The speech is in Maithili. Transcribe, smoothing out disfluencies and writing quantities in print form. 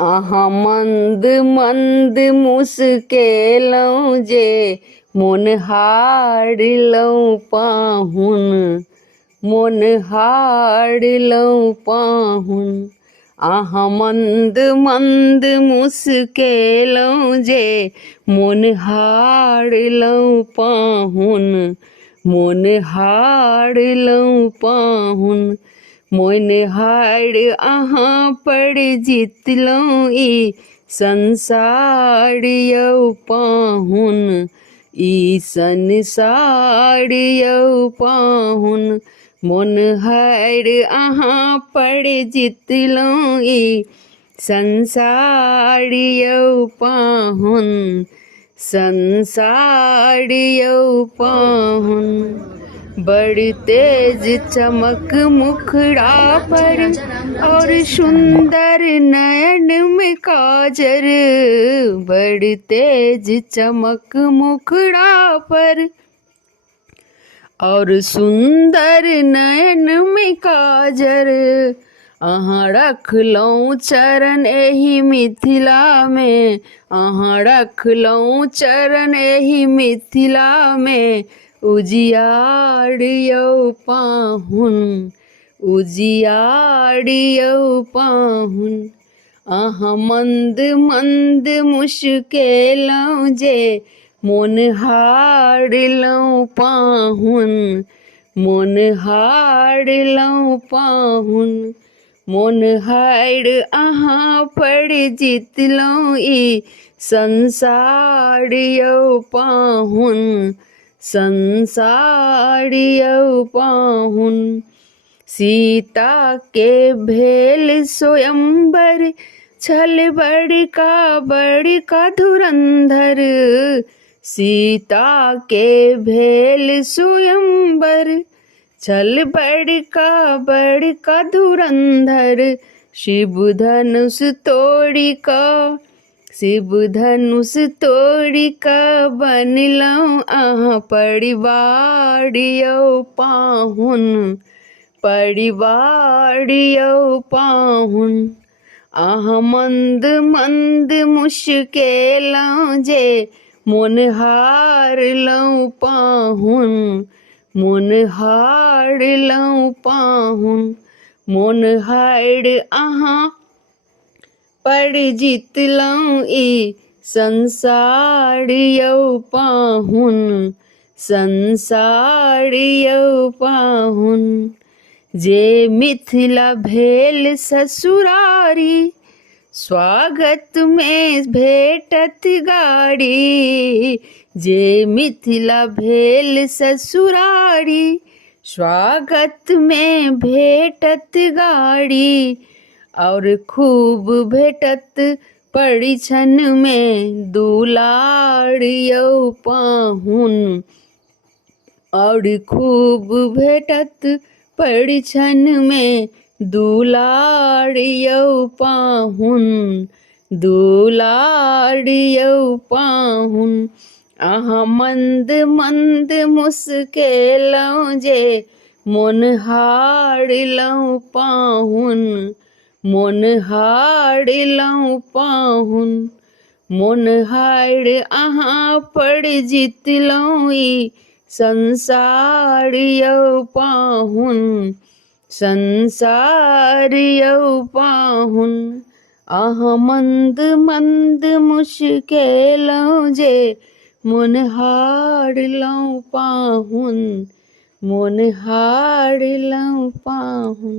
अहाँ मंद मंद मुस्केलौं जे मोन हारलौं पाहुन, मोन हारलौं पाहुन। अहाँ मंद मंद मुस्केलौं जे मोन हारलौं पाहुन, मोन हारलौं पाहुन। मोन हार अहाँ पर जितलौं ई संसार यौ पाहुन, ई संसार यौ पाहुन। मोन हार अहाँ पर जितलौं ई संसार यौ पाहुन, संसार यौ पाहुन। बड़ तेज चमक मुखड़ा पर और सुंदर नयन में काजर, बड़ तेज चमक मुखड़ा पर और सुंदर नयन में काजर। अहाँ रखलौं चरण एहि मिथिला में, अहाँ रखलौं चरण एहि मिथिला में। उजियार यौ पाहुन, उजियार यौ पाहुन। अहाँ मंद मंद मुस्केलौं जे मोन हारलौं पाहुन, मोन हारलौं पाहुन। मोन हार अहाँ पर जितलौं ई संसार यौ पाहुन, संसार यौ पाहुन। सीता के भेल स्वयंवर छल बड़का धुरंधर, सीता के भेल स्वयंवर छल बड़का धुरंधर। शिव धनुष तोड़ी का, शिव धनुष तोड़ी का बनलौं अहाँ परिवार यौ पाहुन, परिवार यौ पाहुन। अहाँ मंद मंद मुस्केलौं जे मोन हारलौं पाहुन, मोन हारलौं पाहुन। मोन हार अहाँ पर जितलौं ई संसार यौ पाहुन, संसार यौ पाहुन। जे मिथिला भेल ससुरारी स्वागत में भेटत गाड़ी, जे मिथिला भेल ससुरारी स्वागत में भेटत गाड़ी। और खूब भेटत परिछन में दुलार यौ पाहुन, और खूब भेटत परिछन में दुलार यौ पाहुन, दुलार यौ पाहुन। अहाँ मंद मंद मुस्केलौं जे मोन हारलौं पाहुन, मोन हारलौं पाहुन। मोन हार अहाँ पर जितलौं ई संसार यौ पाहुन, संसार यौ पाहुन। अहाँ मंद मंद मुस्केलौं जे मोन हारलौं पाहुन, मोन हारलौं पाहुन।